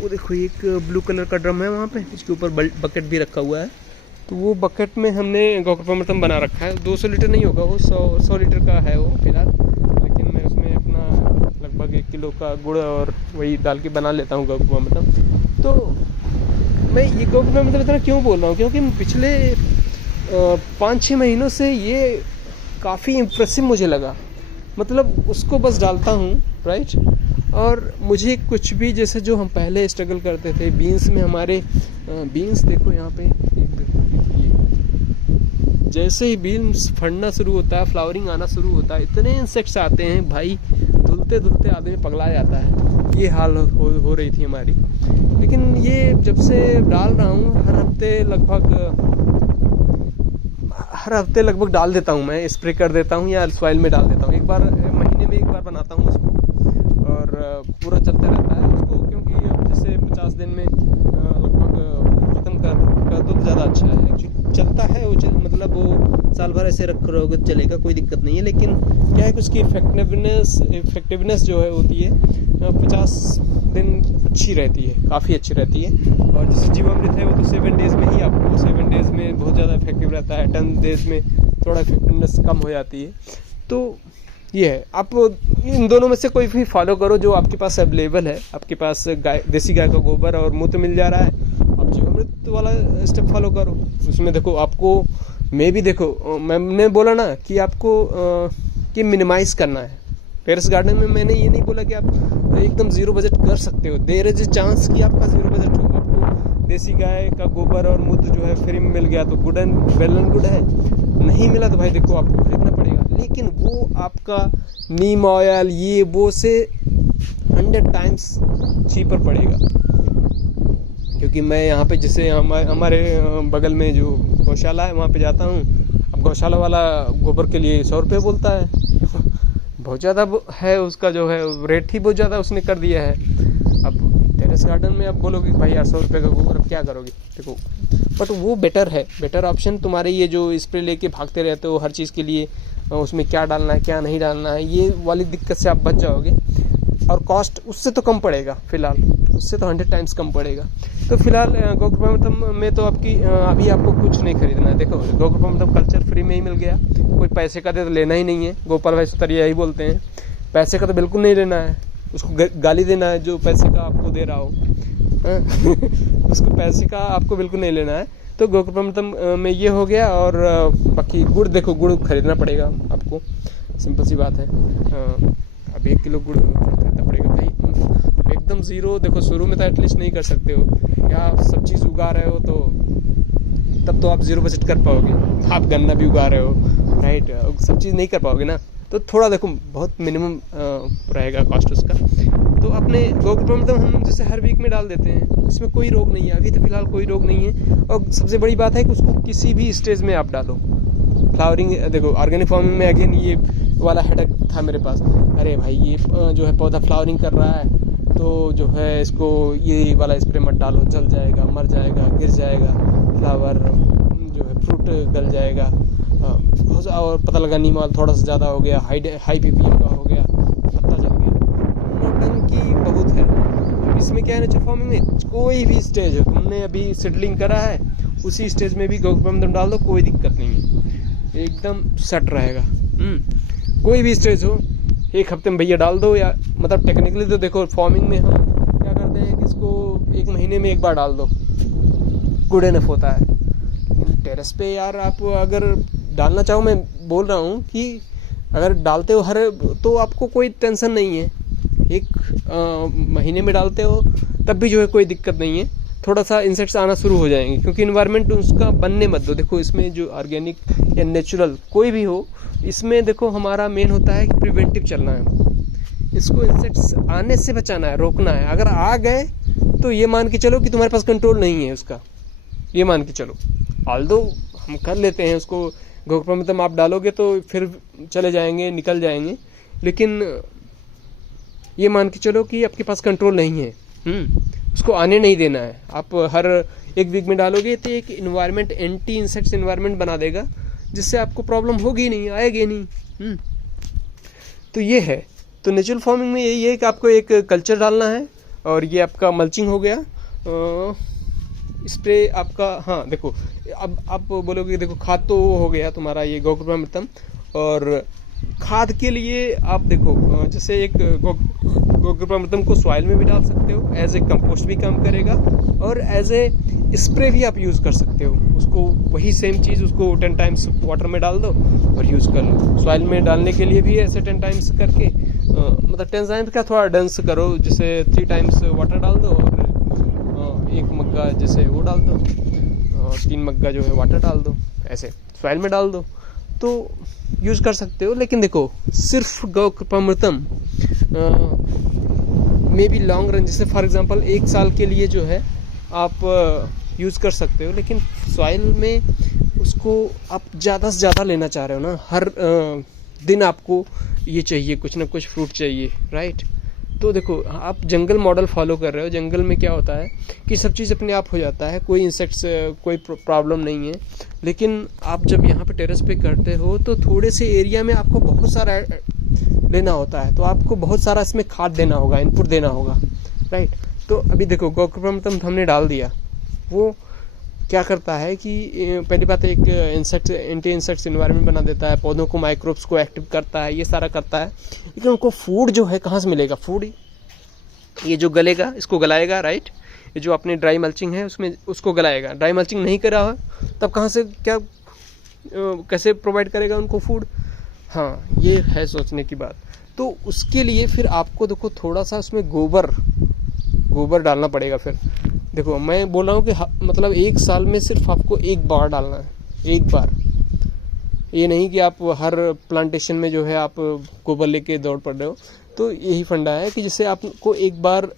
वो देखो एक ब्लू कलर का ड्रम है वहाँ पे, इसके ऊपर बकेट भी रखा हुआ है। तो वो बकेट में हमने गौकृपामृतम बना रखा है। 200 लीटर नहीं होगा वो, 100 लीटर का है वो फिलहाल, लेकिन मैं उसमें अपना लगभग 1 किलो का गुड़ और वही डाल के बना लेता हूँ गौकृपामृतम। तो मैं ये गौकृपामृतम इतना क्यों बोल रहा हूँ, क्योंकि पिछले 5-6 महीनों से ये काफ़ी इम्प्रेसिव मुझे लगा। मतलब उसको बस डालता हूँ, राइट, और मुझे कुछ भी, जैसे जो हम पहले स्ट्रगल करते थे बीन्स में, हमारे बीन्स देखो यहाँ पे, जैसे ही बीन्स फड़ना शुरू होता है, फ्लावरिंग आना शुरू होता है, इतने इंसेक्ट्स आते हैं भाई, धुलते धुलते आदमी पगला जाता है। ये हाल हो रही थी हमारी। लेकिन ये जब से डाल रहा हूँ, हर हफ्ते लगभग हर हफ्ते लगभग डाल देता हूँ, मैं स्प्रे कर देता हूँ या सॉइल में डाल देता हूँ। एक बार महीने में एक बार बनाता हूँ उसको और पूरा चलता रहता है उसको, क्योंकि अब जैसे 50 दिन में लगभग ख़त्म कर दो तो ज़्यादा अच्छा है। एक्चुअली चलता है वो, मतलब वो साल भर ऐसे रख रहोगे तो चलेगा, कोई दिक्कत नहीं है। लेकिन क्या है कि उसकी इफेक्टिवनेस जो है होती है 50 दिन अच्छी रहती है, काफ़ी अच्छी रहती है। और जैसे जीवामृत है वो तो 7 डेज़ में ही, आपको 7 डेज़ में बहुत ज़्यादा इफेक्टिव रहता है, 10 डेज़ में थोड़ा इफेक्टिवनेस कम हो जाती है। तो ये है, आप इन दोनों में से कोई भी फॉलो करो जो आपके पास अवेलेबल है। आपके पास गाय, देसी गाय का गोबर और मूत्र मिल जा रहा है, आप जीवामृत वाला स्टेप फॉलो करो। उसमें देखो आपको, मैं भी देखो, मैंने बोला ना कि आपको कि मिनिमाइज करना है। टेरेस गार्डन में मैंने ये नहीं बोला कि आप एकदम ज़ीरो बजट कर सकते हो। देयर इज ए चांस कि आपका ज़ीरो बजट हो, आपको देसी गाय का गोबर और मूत्र जो है फ्री में मिल गया तो good and well and good है, नहीं मिला तो भाई देखो आपको खरीदना पड़ेगा। लेकिन वो आपका नीम ऑयल ये वो से 100 टाइम्स चीपर पड़ेगा। क्योंकि मैं यहाँ पे जैसे हमारे बगल में जो गौशाला है वहाँ पे जाता हूँ। अब गौशाला वाला गोबर के लिए 100 रुपये बोलता है बहुत ज़्यादा है उसका जो है रेट ही बहुत ज़्यादा उसने कर दिया है। अब टेरेस गार्डन में आप बोलोगे भाई यार 100 रुपये का गोबर अब क्या करोगे, देखो बट वो बेटर है, बेटर ऑप्शन। तुम्हारे ये जो स्प्रे लेके भागते रहते हो हर चीज़ के लिए, उसमें क्या डालना है क्या नहीं डालना है, ये वाली दिक्कत से आप बच जाओगे। और कॉस्ट उससे तो कम पड़ेगा, फिलहाल उससे तो 100 टाइम्स कम पड़ेगा। तो फिलहाल गोकृपामृतम में तो आपकी अभी आपको कुछ नहीं खरीदना है। देखो गोकृपामृतम कल्चर फ्री में ही मिल गया, कोई पैसे का दे तो लेना ही नहीं है। गोपाल भाई सुतरिया यही बोलते हैं, पैसे का तो बिल्कुल नहीं लेना है, उसको गाली देना है जो पैसे का आपको दे रहा हो उसको पैसे का आपको बिल्कुल नहीं लेना है। तो गोकृपामृतम में ये हो गया। और बाकी गुड़, देखो गुड़ खरीदना पड़ेगा आपको, सिंपल सी बात है। अब 1 किलो गुड़ खरीदना पड़ेगा भाई, एकदम ज़ीरो। देखो शुरू में तो एटलीस्ट नहीं कर सकते हो, या सब चीज़ उगा रहे हो तो तब तो आप ज़ीरो बजट कर पाओगे। आप गन्ना भी उगा रहे हो, राइट, सब चीज़ नहीं कर पाओगे ना, तो थोड़ा देखो बहुत मिनिमम रहेगा कॉस्ट उसका। तो अपने गोकृपामृतम हम जैसे हर वीक में डाल देते हैं, उसमें कोई रोग नहीं है, अभी तो फिलहाल कोई रोग नहीं है। और सबसे बड़ी बात है कि उसको किसी भी स्टेज में आप डालो। फ्लावरिंग, देखो ऑर्गेनिक फार्मिंग में अगेन ये वाला हेडेक था मेरे पास, अरे भाई ये जो है पौधा फ्लावरिंग कर रहा है तो जो है इसको ये वाला स्प्रे मत डालो, जल जाएगा, मर जाएगा, गिर जाएगा, फ्लावर जो है फ्रूट गल जाएगा। और पता लगा नीम ऑयल थोड़ा सा ज़्यादा हो गया, हाई पीपीएम का हो गया, पत्ता जल गया, नौटंकी बहुत है। अब इसमें क्या है, नेचुरल फार्मिंग में कोई भी स्टेज हो, तुमने अभी सीडलिंग करा है उसी स्टेज में भी गोकृपामृतम डाल दो, कोई दिक्कत नहीं है, एकदम सेट रहेगा। कोई भी स्टेज हो 1 हफ्ते में भैया डाल दो। या मतलब टेक्निकली तो देखो फार्मिंग में हम क्या करते हैं कि इसको 1 महीने में 1 बार डाल दो, गुड इनफ होता है। टेरेस पे यार आप अगर डालना चाहो, मैं बोल रहा हूँ कि अगर डालते हो हर, तो आपको कोई टेंशन नहीं है। 1 महीने में डालते हो तब भी जो है कोई दिक्कत नहीं है, थोड़ा सा इंसेक्ट्स आना शुरू हो जाएंगे, क्योंकि इन्वायरमेंट उसका बनने मत दो। देखो इसमें जो ऑर्गेनिक या नेचुरल कोई भी हो, इसमें देखो हमारा मेन होता है कि प्रिवेंटिव चलना है, इसको इंसेक्ट्स आने से बचाना है, रोकना है। अगर आ गए तो ये मान के चलो कि तुम्हारे पास कंट्रोल नहीं है उसका, ये मान के चलो। ऑल्दो हम कर लेते हैं उसको, गोकृपामृतम आप डालोगे तो फिर चले जाएंगे, निकल जाएंगे, लेकिन ये मान के चलो कि आपके पास कंट्रोल नहीं है, उसको आने नहीं देना है। आप हर 1 वीक में डालोगे तो एक इन्वायरमेंट, एंटी इंसेक्ट्स इन्वायरमेंट बना देगा, जिससे आपको प्रॉब्लम होगी नहीं, आएगी नहीं। तो ये है। तो नेचुरल फार्मिंग में यही है कि आपको एक कल्चर डालना है, और ये आपका मल्चिंग हो गया। स्प्रे आपका, हाँ देखो अब आप बोलोगे देखो खाद तो हो गया तुम्हारा ये गोकृपामृतम, और खाद के लिए आप देखो जैसे एक गोकृपामृतम को सॉइल में भी डाल सकते हो, एज ए कंपोस्ट भी काम करेगा, और एज ए स्प्रे भी आप यूज़ कर सकते हो उसको। वही सेम चीज़ उसको 10 टाइम्स वाटर में डाल दो और यूज़ कर लो। सॉइल में डालने के लिए भी ऐसे 10 टाइम्स करके, मतलब 10 टाइम्स का थोड़ा डेंस करो, जैसे 3 टाइम्स वाटर डाल दो और 1 मग्गा जैसे वो डाल दो, और 3 मग्गा जो है वाटर डाल दो, ऐसे सॉइल में डाल दो तो यूज़ कर सकते हो। लेकिन देखो सिर्फ गोकृपामृतम मे बी लॉन्ग रन, जैसे फॉर एग्जांपल 1 साल के लिए जो है आप यूज़ कर सकते हो, लेकिन सॉइल में उसको आप ज़्यादा से ज़्यादा लेना चाह रहे हो ना, हर दिन आपको ये चाहिए, कुछ ना कुछ फ्रूट चाहिए, राइट। तो देखो आप जंगल मॉडल फॉलो कर रहे हो। जंगल में क्या होता है कि सब चीज़ अपने आप हो जाता है, कोई इंसेक्ट्स कोई प्रॉब्लम नहीं है। लेकिन आप जब यहाँ पे टेरेस पे करते हो तो थोड़े से एरिया में आपको बहुत सारा लेना होता है, तो आपको बहुत सारा इसमें खाद देना होगा, इनपुट देना होगा, राइट। तो अभी देखो गोकर्णमृतम हमने डाल दिया, वो क्या करता है कि पहली बात एक इंसेक्ट एंटी इंसेक्ट्स इन्वायरमेंट बना देता है, पौधों को माइक्रोब्स को एक्टिव करता है, ये सारा करता है। लेकिन उनको फूड जो है कहाँ से मिलेगा? फूड ये जो गलेगा इसको गलाएगा, राइट। ये जो अपने ड्राई मल्चिंग है उसमें उसको गलाएगा। ड्राई मल्चिंग नहीं करा हो तब कहाँ से क्या कैसे प्रोवाइड करेगा उनको फूड? हाँ, ये है सोचने की बात। तो उसके लिए फिर आपको देखो थोड़ा सा उसमें गोबर डालना पड़ेगा। फिर देखो मैं बोल रहा हूँ कि मतलब 1 साल में सिर्फ आपको 1 बार डालना है, 1 बार। ये नहीं कि आप हर प्लांटेशन में जो है आप गोबर लेके दौड़ पड़ रहे हो। तो यही फंडा है कि जैसे आपको 1 बार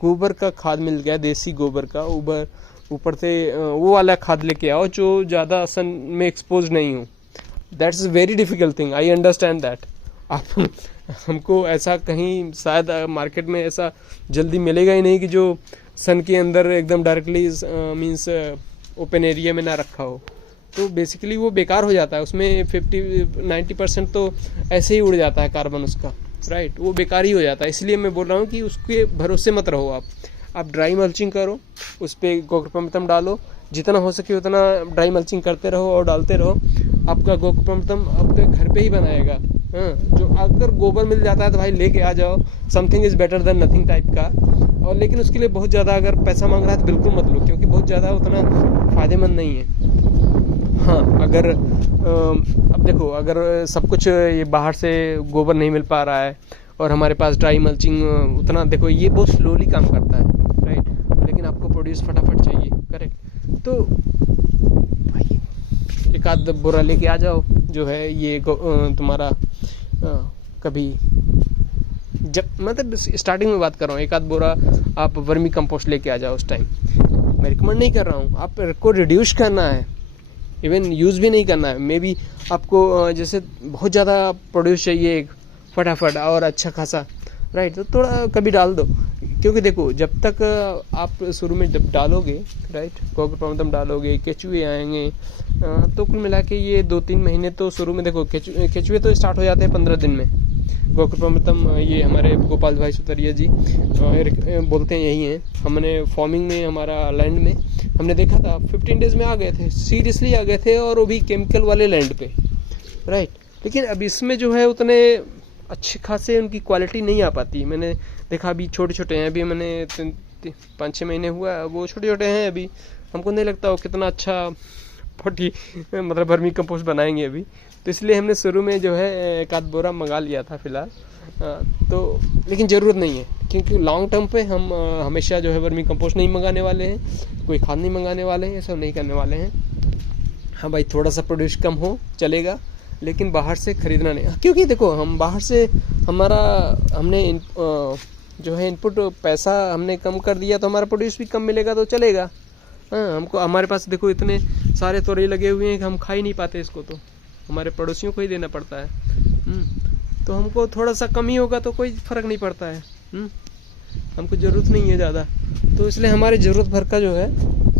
गोबर का खाद मिल गया, देसी गोबर का, ऊपर से वो वाला खाद लेके आओ जो ज़्यादा सन में एक्सपोज नहीं हो। That's very difficult thing, I understand that. आप हमको ऐसा कहीं शायद मार्केट में ऐसा जल्दी मिलेगा ही नहीं कि जो सन के अंदर एकदम डायरेक्टली मीन्स ओपन एरिया में ना रखा हो। तो बेसिकली वो बेकार हो जाता है, उसमें 50-90% तो ऐसे ही उड़ जाता है कार्बन उसका, राइट। वो बेकार ही हो जाता है। इसलिए मैं बोल रहा हूँ कि उसके भरोसे मत रहो आप ड्राई मल्चिंग करो, उस पर गोकर्णमृतम डालो, जितना हो सके उतना ड्राई मल्चिंग करते रहो और डालते रहो। आपका गोकर्णमृतम आपके घर पे ही बनाएगा। हाँ, जो अगर गोबर मिल जाता है तो भाई लेके आ जाओ, something is better than nothing type का। और लेकिन उसके लिए बहुत ज़्यादा अगर पैसा मांग रहा है तो बिल्कुल मत लो, क्योंकि बहुत ज़्यादा उतना फ़ायदेमंद नहीं है। हाँ, अगर अब देखो अगर सब कुछ ये बाहर से गोबर नहीं मिल पा रहा है और हमारे पास ड्राई मल्चिंग उतना, देखो ये बहुत स्लोली काम करता है, राइट। लेकिन आपको प्रोड्यूस फटाफट चाहिए, करेक्ट। तो भाई 1 आध बोरा लेके आ जाओ, जो है ये तुम्हारा कभी जब मतलब स्टार्टिंग में बात कर रहा हूँ, 1 आध बोरा आप वर्मी कंपोस्ट लेके आ जाओ उस टाइम। मैं रिकमेंड नहीं कर रहा हूँ, आपको रिड्यूस करना है, इवन यूज़ भी नहीं करना है। मे बी आपको जैसे बहुत ज़्यादा प्रोड्यूस चाहिए फटाफट और अच्छा खासा, राइट, तो थोड़ा कभी डाल दो। क्योंकि देखो जब तक आप शुरू में जब डालोगे, राइट, गोकर्णमृतम डालोगे, केचुए आएंगे, तो कुल मिला के ये 2-3 महीने तो शुरू में देखो केचुए तो स्टार्ट हो जाते हैं 15 दिन में। गोकर्णमृतम ये हमारे गोपाल भाई सुतरिया जी बोलते हैं, यही हैं। हमने फार्मिंग में हमारा लैंड में हमने देखा था 15 डेज में आ गए थे, सीरियसली आ गए थे, और वो भी केमिकल वाले लैंड पे, राइट। लेकिन अब इसमें जो है उतने अच्छे खासे उनकी क्वालिटी नहीं आ पाती। मैंने देखा अभी छोटे छोटे हैं, अभी मैंने 5-6 महीने हुआ, वो छोटे छोटे हैं अभी। हमको नहीं लगता वो कितना अच्छा मतलब वर्मी कंपोस्ट बनाएंगे अभी। तो इसलिए हमने शुरू में जो है 1 आध बोरा मंगा लिया था फिलहाल। तो लेकिन ज़रूरत नहीं है, क्योंकि लॉन्ग टर्म पे हम हमेशा जो है वर्मी कंपोस्ट नहीं मंगाने वाले हैं, कोई खाद नहीं मंगाने वाले हैं, ये सब नहीं करने वाले हैं। हाँ भाई, थोड़ा सा प्रोड्यूस कम हो चलेगा, लेकिन बाहर से ख़रीदना नहीं। क्योंकि देखो हम बाहर से हमने जो है इनपुट पैसा हमने कम कर दिया, तो हमारा प्रोड्यूस भी कम मिलेगा तो चलेगा। हाँ, हमको हमारे पास देखो इतने सारे तोरई लगे हुए हैं कि हम खा ही नहीं पाते इसको, तो हमारे पड़ोसियों को ही देना पड़ता है। तो हमको थोड़ा सा कम ही होगा तो कोई फ़र्क नहीं पड़ता है। हमको ज़रूरत नहीं है ज़्यादा, तो इसलिए हमारी ज़रूरत भर का जो है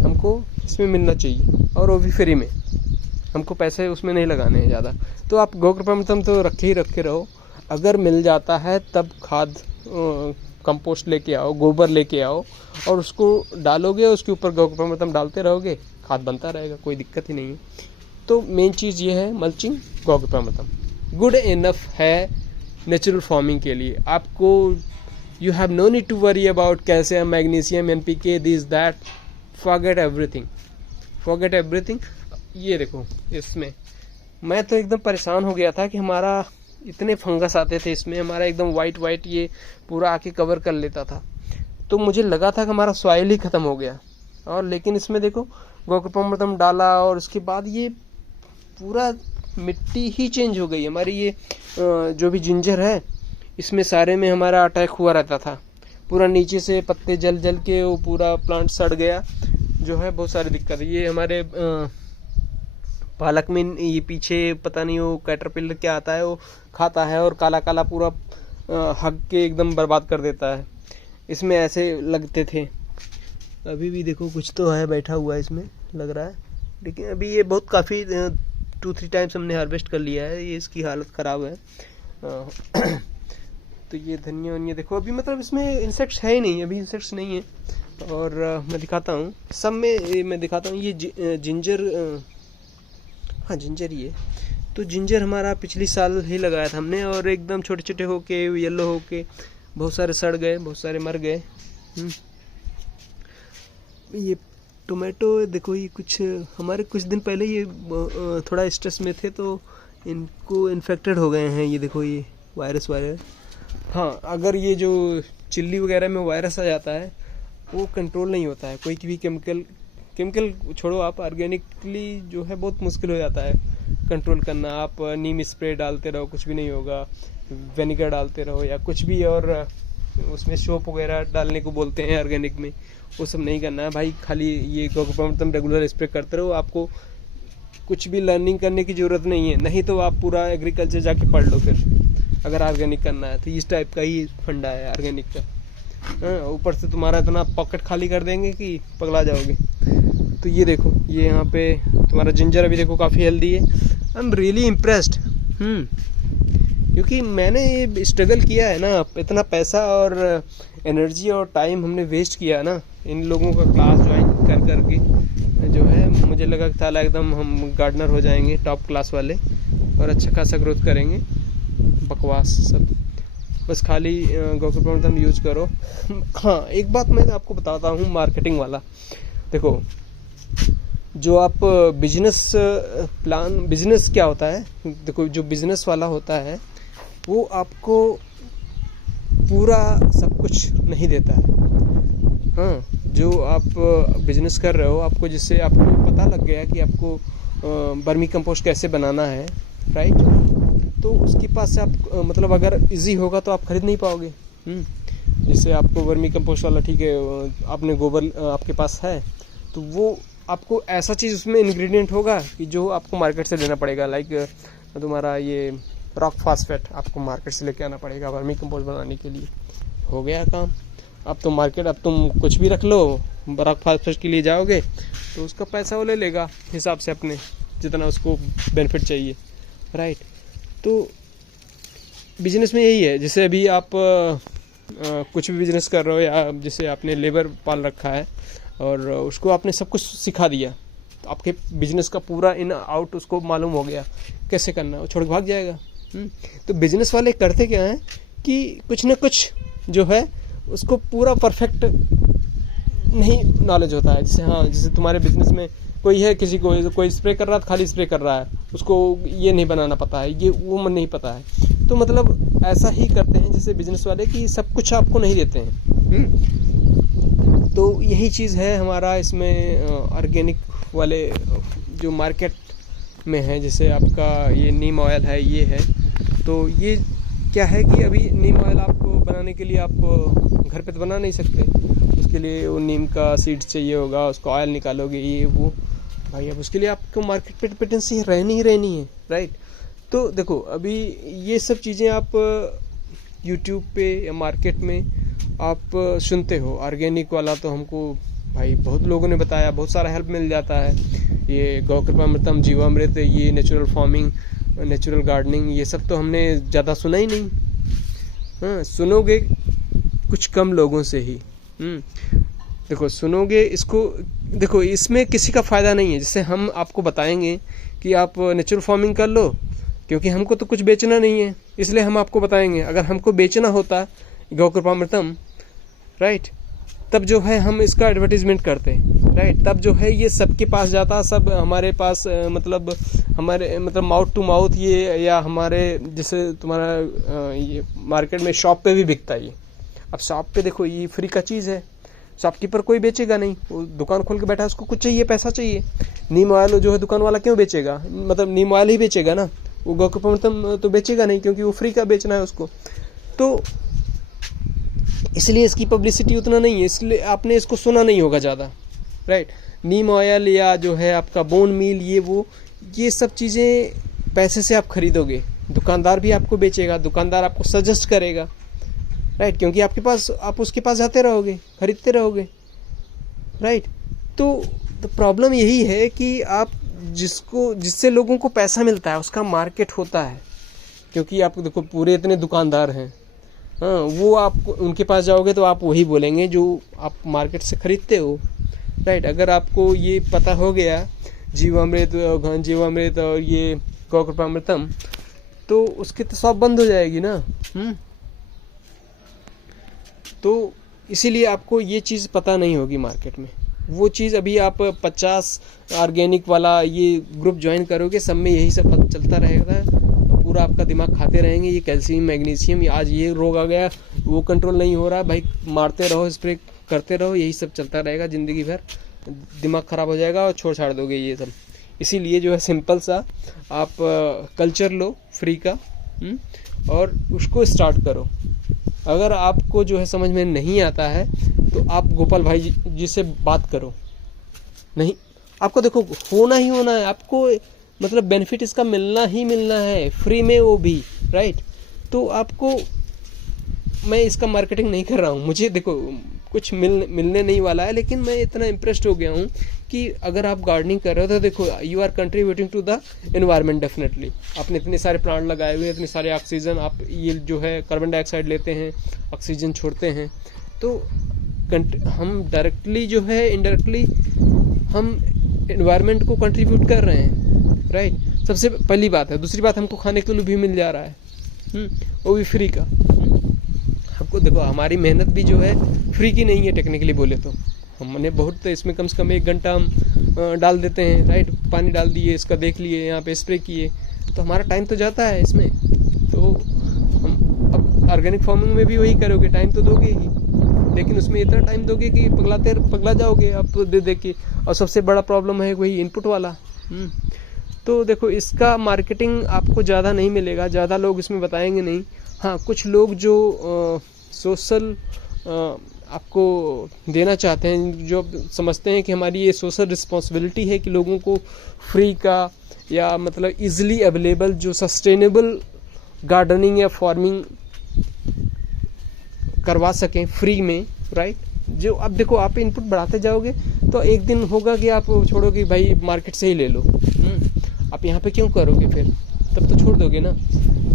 हमको इसमें मिलना चाहिए, और वो भी फ्री में। हमको पैसे उसमें नहीं लगाने हैं ज़्यादा। तो आप गोकर्णमृतम तो रखे रहो, अगर मिल जाता है तब खाद कंपोस्ट लेके आओ, गोबर लेके आओ, और उसको डालोगे, उसके ऊपर गोकर्णमृतम डालते रहोगे, खाद बनता रहेगा, कोई दिक्कत ही नहीं है। तो मेन चीज़ ये है, मल्चिंग गोकर्णमृतम गुड इनफ है नेचुरल फार्मिंग के लिए। आपको you have no need to worry about calcium, magnesium, NPK, this that, forget everything. ये देखो इसमें मैं तो एकदम परेशान हो गया था कि हमारा इतने फंगस आते थे इसमें, हमारा एकदम वाइट ये पूरा आके कवर कर लेता था। तो मुझे लगा था कि हमारा सॉइल ही ख़त्म हो गया, और लेकिन इसमें देखो गोकर्णमृतम डाला और उसके बाद ये पूरा मिट्टी ही चेंज हो गई हमारी। ये जो भी जिंजर है इसमें सारे में हमारा अटैक हुआ रहता था, पूरा नीचे से पत्ते जल के वो पूरा प्लांट सड़ गया, जो है बहुत सारी दिक्कत। ये हमारे पालक में ये पीछे पता नहीं वो कैटरपिलर क्या आता है, वो खाता है और काला काला पूरा हग के एकदम बर्बाद कर देता है। इसमें ऐसे लगते थे। अभी भी देखो कुछ तो है बैठा हुआ है इसमें, लग रहा है। लेकिन अभी ये बहुत काफ़ी 2-3 टाइम्स हमने हार्वेस्ट कर लिया है, ये इसकी हालत ख़राब है। तो ये धनिया वनिया देखो, अभी मतलब इसमें इंसेक्ट्स है ही नहीं, अभी इंसेक्ट्स नहीं है। और मैं दिखाता हूँ सब में, मैं दिखाता हूँ ये जिंजर, हाँ जिंजर ही है। तो जिंजर हमारा पिछली साल ही लगाया था हमने, और एकदम छोटे छोटे होके येलो होके बहुत सारे सड़ गए, बहुत सारे मर गए। ये टोमेटो देखो, ये कुछ हमारे कुछ दिन पहले ये थोड़ा स्ट्रेस में थे तो इनको इन्फेक्टेड हो गए हैं। ये देखो ये वायरस। हाँ, अगर ये जो चिल्ली वगैरह में वायरस आ जाता है वो कंट्रोल नहीं होता है। कोई भी केमिकल छोड़ो, आप ऑर्गेनिकली जो है बहुत मुश्किल हो जाता है कंट्रोल करना। आप नीम स्प्रे डालते रहो कुछ भी नहीं होगा, विनेगर डालते रहो या कुछ भी, और उसमें सोप वगैरह डालने को बोलते हैं ऑर्गेनिक में, वो सब नहीं करना है भाई। खाली ये गोकर्णमृतम रेगुलर स्प्रे करते रहो, आपको कुछ भी लर्निंग करने की ज़रूरत नहीं है। नहीं तो आप पूरा एग्रीकल्चर जाके पढ़ लो फिर, अगर ऑर्गेनिक करना है तो इस टाइप का ही फंडा है ऑर्गेनिक का। हाँ, ऊपर से तुम्हारा इतना पॉकेट खाली कर देंगे कि पगला जाओगे। तो ये देखो, ये यहाँ पे तुम्हारा जिंजर अभी देखो काफ़ी हेल्दी है। आई एम रियली इम्प्रेस्ड, क्योंकि मैंने ये स्ट्रगल किया है ना, इतना पैसा और एनर्जी और टाइम हमने वेस्ट किया ना इन लोगों का क्लास ज्वाइन कर करके। जो है मुझे लगा था एकदम हम गार्डनर हो जाएंगे टॉप क्लास वाले और अच्छा खासा ग्रोथ करेंगे। बकवास सब, बस खाली गोकर्णमृतम यूज करो। हाँ, एक बात मैं आपको बताता हूँ मार्केटिंग वाला। देखो, जो आप बिजनेस क्या होता है, देखो जो बिजनेस वाला होता है वो आपको पूरा सब कुछ नहीं देता है। हाँ, जो आप बिजनेस कर रहे हो, आपको जिससे आपको पता लग गया कि आपको वर्मी कंपोस्ट कैसे बनाना है, राइट, तो उसके पास से आप मतलब अगर इजी होगा तो आप खरीद नहीं पाओगे। जैसे आपको वर्मी कंपोस्ट वाला, ठीक है, आपने गोबर आपके पास है तो वो आपको ऐसा चीज़ उसमें इंग्रेडिएंट होगा कि जो आपको मार्केट से लेना पड़ेगा। लाइक तुम्हारा ये रॉक फास्फेट आपको मार्केट से लेके आना पड़ेगा वर्मी कंपोस्ट बनाने के लिए। हो गया काम। अब तुम कुछ भी रख लो, रॉक फास्फेट के लिए जाओगे तो उसका पैसा वो ले लेगा हिसाब से अपने, जितना उसको बेनिफिट चाहिए, राइट। तो बिजनेस में यही है। जैसे अभी आप कुछ भी बिजनेस कर रहे हो, या जैसे आपने लेबर पाल रखा है और उसको आपने सब कुछ सिखा दिया, तो आपके बिजनेस का पूरा इन आउट उसको मालूम हो गया कैसे करना है, वो छोड़ के भाग जाएगा। तो बिजनेस वाले करते क्या हैं कि कुछ ना कुछ जो है उसको पूरा परफेक्ट नहीं नॉलेज होता है। जैसे तुम्हारे बिजनेस में कोई है, किसी को कोई स्प्रे कर रहा है, खाली स्प्रे कर रहा है, उसको ये नहीं बनाना पता है, ये वो मन नहीं पता है। तो मतलब ऐसा ही करते हैं जैसे बिजनेस वाले कि सब कुछ आपको नहीं देते हैं। तो यही चीज़ है हमारा इसमें ऑर्गेनिक वाले जो मार्केट में है। जैसे आपका ये नीम ऑयल है, ये है, तो ये क्या है कि अभी नीम ऑयल आपको बनाने के लिए आप घर पे तो बना नहीं सकते, उसके लिए वो नीम का सीड्स चाहिए होगा, उसको ऑयल निकालोगे, ये वो भाई। अब उसके लिए आपको मार्केट पे डिपेंडेंसी रहनी है, राइट। तो देखो, अभी ये सब चीज़ें आप यूट्यूब पे या मार्केट में आप सुनते हो। ऑर्गेनिक वाला तो हमको भाई बहुत लोगों ने बताया, बहुत सारा हेल्प मिल जाता है। ये गोकृपामृतम, जीवामृत, ये नेचुरल फार्मिंग, नेचुरल गार्डनिंग, ये सब तो हमने ज़्यादा सुना ही नहीं। हाँ, सुनोगे कुछ कम लोगों से ही। देखो, सुनोगे इसको, देखो इसमें किसी का फ़ायदा नहीं है। जैसे हम आपको बताएंगे कि आप नेचुरल फार्मिंग कर लो, क्योंकि हमको तो कुछ बेचना नहीं है, इसलिए हम आपको बताएंगे। अगर हमको बेचना होता गोकृपामृतम, राइट, तब जो है हम इसका एडवर्टीजमेंट करते, राइट, तब जो है ये सबके पास जाता, सब हमारे पास मतलब हमारे मतलब माउथ टू माउथ ये, या हमारे जैसे तुम्हारा ये मार्केट में शॉप पे भी बिकता है ये। अब शॉप पे देखो ये फ्री का चीज़ है, शॉपकीपर कोई बेचेगा नहीं, वो दुकान खोल के बैठा है, उसको कुछ चाहिए, पैसा चाहिए। नीम ऑयल जो है दुकान वाला क्यों बेचेगा, मतलब नीम ऑयल ही बेचेगा ना, वो गोकृपामृतम तो बेचेगा नहीं, क्योंकि वो फ्री का बेचना है उसको। तो इसलिए इसकी पब्लिसिटी उतना नहीं है, इसलिए आपने इसको सुना नहीं होगा ज़्यादा, राइट। नीम ऑयल या जो है आपका बोन मील, ये वो ये सब चीज़ें पैसे से आप खरीदोगे, दुकानदार भी आपको बेचेगा, दुकानदार आपको सजेस्ट करेगा, राइट, क्योंकि आपके पास, आप उसके पास जाते रहोगे, खरीदते रहोगे, राइट। तो प्रॉब्लम यही है कि आप जिससे लोगों को पैसा मिलता है उसका मार्केट होता है, क्योंकि आप देखो पूरे इतने दुकानदार हैं, हाँ, वो आप उनके पास जाओगे तो आप वही बोलेंगे जो आप मार्केट से खरीदते हो, राइट। अगर आपको ये पता हो गया जीवामृत, घन जीवामृत और ये गौ कृपामृतम, तो उसकी तो शॉप बंद हो जाएगी ना। तो इसीलिए आपको ये चीज़ पता नहीं होगी मार्केट में। वो चीज़ अभी आप 50 ऑर्गेनिक वाला ये ग्रुप ज्वाइन करोगे, सब में यही सब चलता रहेगा, पूरा आपका दिमाग खाते रहेंगे, ये कैल्शियम मैग्नीशियम, आज ये रोग आ गया, वो कंट्रोल नहीं हो रहा, भाई मारते रहो, स्प्रे करते रहो, यही सब चलता रहेगा ज़िंदगी भर, दिमाग ख़राब हो जाएगा और छोड़ छाड़ दोगे ये सब। इसीलिए जो है सिंपल सा आप कल्चर लो फ्री का, और उसको स्टार्ट करो। अगर आपको जो है समझ में नहीं आता है तो आप गोपाल भाई जी से बात करो। नहीं, आपको देखो होना ही होना है, आपको मतलब बेनिफिट इसका मिलना ही मिलना है, फ्री में वो भी, राइट। तो आपको, मैं इसका मार्केटिंग नहीं कर रहा हूँ, मुझे देखो कुछ मिलने नहीं वाला है, लेकिन मैं इतना इम्प्रेस्ड हो गया हूँ कि अगर आप गार्डनिंग कर रहे हो तो देखो you are contributing to the environment definitely. आपने इतने सारे प्लांट लगाए हुए, इतने सारे ऑक्सीजन, आप ये जो है कार्बन डाइऑक्साइड लेते हैं, ऑक्सीजन छोड़ते हैं, तो हम डायरेक्टली जो है इनडायरेक्टली हम एनवायरनमेंट को कंट्रीब्यूट कर रहे हैं, राइट। सबसे पहली बात है। दूसरी बात, हमको खाने के लिए भी मिल जा रहा है, वो भी फ्री का। हमको देखो हमारी मेहनत भी जो है फ्री की नहीं है टेक्निकली बोले तो, हमने बहुत इसमें कम से कम 1 घंटा हम डाल देते हैं, राइट। पानी डाल दिए, इसका देख लिए, यहाँ पे स्प्रे किए, तो हमारा टाइम तो जाता है इसमें। तो हम अब ऑर्गेनिक फार्मिंग में भी वही करोगे, टाइम तो दोगे ही, लेकिन उसमें इतना टाइम दोगे कि पगला जाओगे आप दे के। और सबसे बड़ा प्रॉब्लम है वही इनपुट वाला। तो देखो इसका मार्केटिंग आपको ज़्यादा नहीं मिलेगा, ज़्यादा लोग इसमें बताएंगे नहीं। हाँ, कुछ लोग जो सोशल आपको देना चाहते हैं, जो समझते हैं कि हमारी ये सोशल रिस्पॉन्सिबिलिटी है कि लोगों को फ्री का या मतलब इजीली अवेलेबल जो सस्टेनेबल गार्डनिंग या फार्मिंग करवा सकें फ्री में, राइट। जो अब देखो आप इनपुट बढ़ाते जाओगे तो एक दिन होगा कि आप छोड़ोगे, भाई मार्केट से ही ले लो, आप यहाँ पे क्यों करोगे, फिर तब तो छोड़ दोगे ना।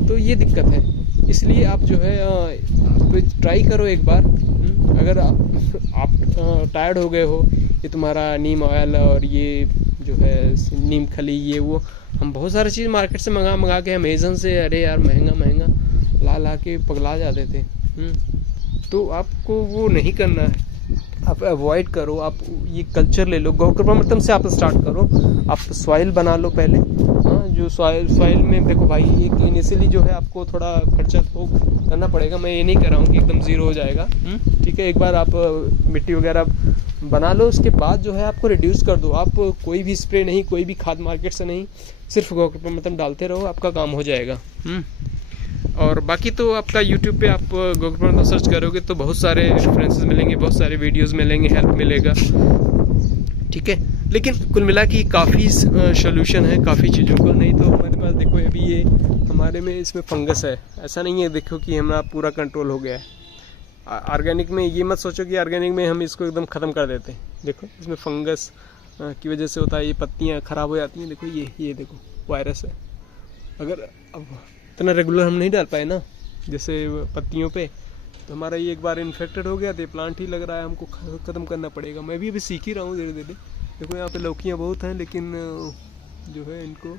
तो ये दिक्कत है, इसलिए आप जो है आप ट्राई करो एक बार। अगर आप टायर्ड हो गए हो, ये तुम्हारा नीम ऑयल और ये जो है नीम खली, ये वो हम बहुत सारी चीज़ मार्केट से मंगा के, अमेज़न से, अरे यार महंगा ला के पगला जाते थे। तो आपको वो नहीं करना है, आप अवॉइड करो। आप ये कल्चर ले लो, गौ कृपामृतम से आप स्टार्ट करो। आप सॉइल बना लो पहले, हाँ, जो सॉइल में देखो भाई एक इनिशियली जो है आपको थोड़ा खर्चा तो करना पड़ेगा। मैं ये नहीं कह रहा हूँ कि एकदम ज़ीरो हो जाएगा, ठीक है। एक बार आप मिट्टी वगैरह बना लो, उसके बाद जो है आपको रिड्यूस कर दो। आप कोई भी स्प्रे नहीं, कोई भी खाद मार्केट से नहीं, सिर्फ गौ कृपामृतम डालते रहो, आपका काम हो जाएगा। और बाकी तो आपका यूट्यूब पे आप गौ कृपामृतम सर्च करोगे तो बहुत सारे रेफरेंसेस मिलेंगे, बहुत सारे वीडियोस मिलेंगे, हेल्प मिलेगा, ठीक है। लेकिन कुल मिला के काफ़ी सोल्यूशन है काफ़ी चीज़ों को। नहीं तो हमारे पास देखो अभी ये हमारे में इसमें फंगस है, ऐसा नहीं है देखो कि हमारा पूरा कंट्रोल हो गया है। ऑर्गेनिक में ये मत सोचो कि ऑर्गेनिक में हम इसको एकदम ख़त्म कर देते हैं। देखो इसमें फंगस की वजह से होता है, ये पत्तियाँ ख़राब हो जाती हैं। देखो ये देखो वायरस है। अगर अब इतना रेगुलर हम नहीं डाल पाए ना जैसे पत्तियों पे, तो हमारा ये एक बार इन्फेक्टेड हो गया तो ये प्लांट ही लग रहा है हमको ख़त्म करना पड़ेगा। मैं भी अभी सीख ही रहा हूँ धीरे धीरे। देखो यहाँ पे लौकियाँ बहुत हैं, लेकिन जो है इनको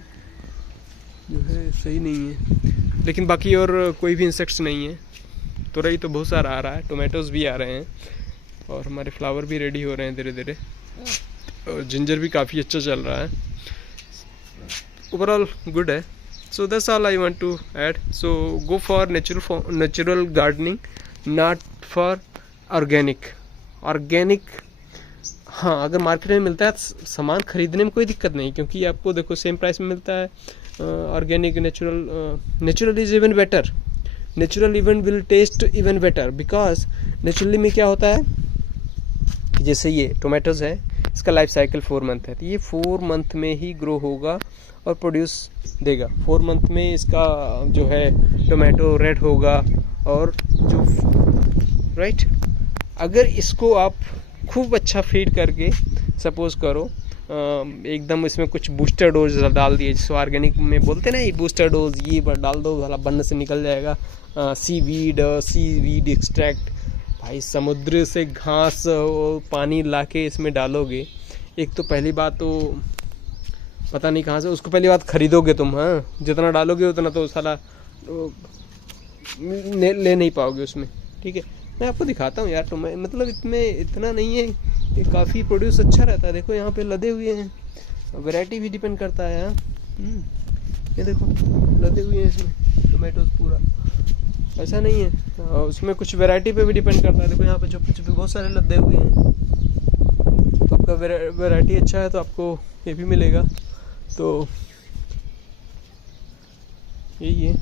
जो है सही नहीं है। लेकिन बाकी और कोई भी इंसेक्ट्स नहीं है। तुरई तो बहुत सारा आ रहा है, टोमेटोज़ भी आ रहे हैं, और हमारे फ्लावर भी रेडी हो रहे हैं धीरे धीरे, और जिंजर भी काफ़ी अच्छा चल रहा है। ओवरऑल गुड है। So that's all I want to add. So go for natural gardening, not for organic. हाँ, अगर मार्केट में मिलता है सामान खरीदने में कोई दिक्कत नहीं, क्योंकि आपको देखो सेम प्राइस में मिलता है। Organic natural is even better, natural even will taste even better, because naturally में क्या होता है कि जैसे ये टोमेटोज़ है, इसका लाइफ साइकिल 4 मंथ है, तो ये 4 मंथ में ही ग्रो होगा और प्रोड्यूस देगा। 4 मंथ में इसका जो है टोमेटो रेड होगा। और जो राइट, अगर इसको आप खूब अच्छा फीड करके सपोज करो एकदम इसमें कुछ बूस्टर डोज डाल दिए, जिसको ऑर्गेनिक में बोलते हैं ना, ये बूस्टर डोज, ये डाल दो वाला बन्न से निकल जाएगा। सीवीड एक्सट्रैक्ट, भाई समुद्र से घास पानी लाके इसमें डालोगे, एक तो पहली बात तो पता नहीं कहाँ से उसको पहली बात खरीदोगे तुम, हाँ जितना डालोगे उतना तो साला ले नहीं पाओगे उसमें, ठीक है। मैं आपको दिखाता हूँ यार, तो मैं मतलब इतना नहीं है, ये काफ़ी प्रोड्यूस अच्छा रहता है। देखो यहाँ पे लदे हुए हैं, वैरायटी भी डिपेंड करता है। यहाँ ये देखो लदे हुए हैं इसमें टोमेटोज पूरा, ऐसा नहीं है। और उसमें कुछ वैरायटी पे भी डिपेंड करता है। देखो यहाँ पे जो कुछ भी बहुत सारे लदे हुए हैं, तो आपका वैरायटी अच्छा है तो आपको ये भी मिलेगा। तो यही है।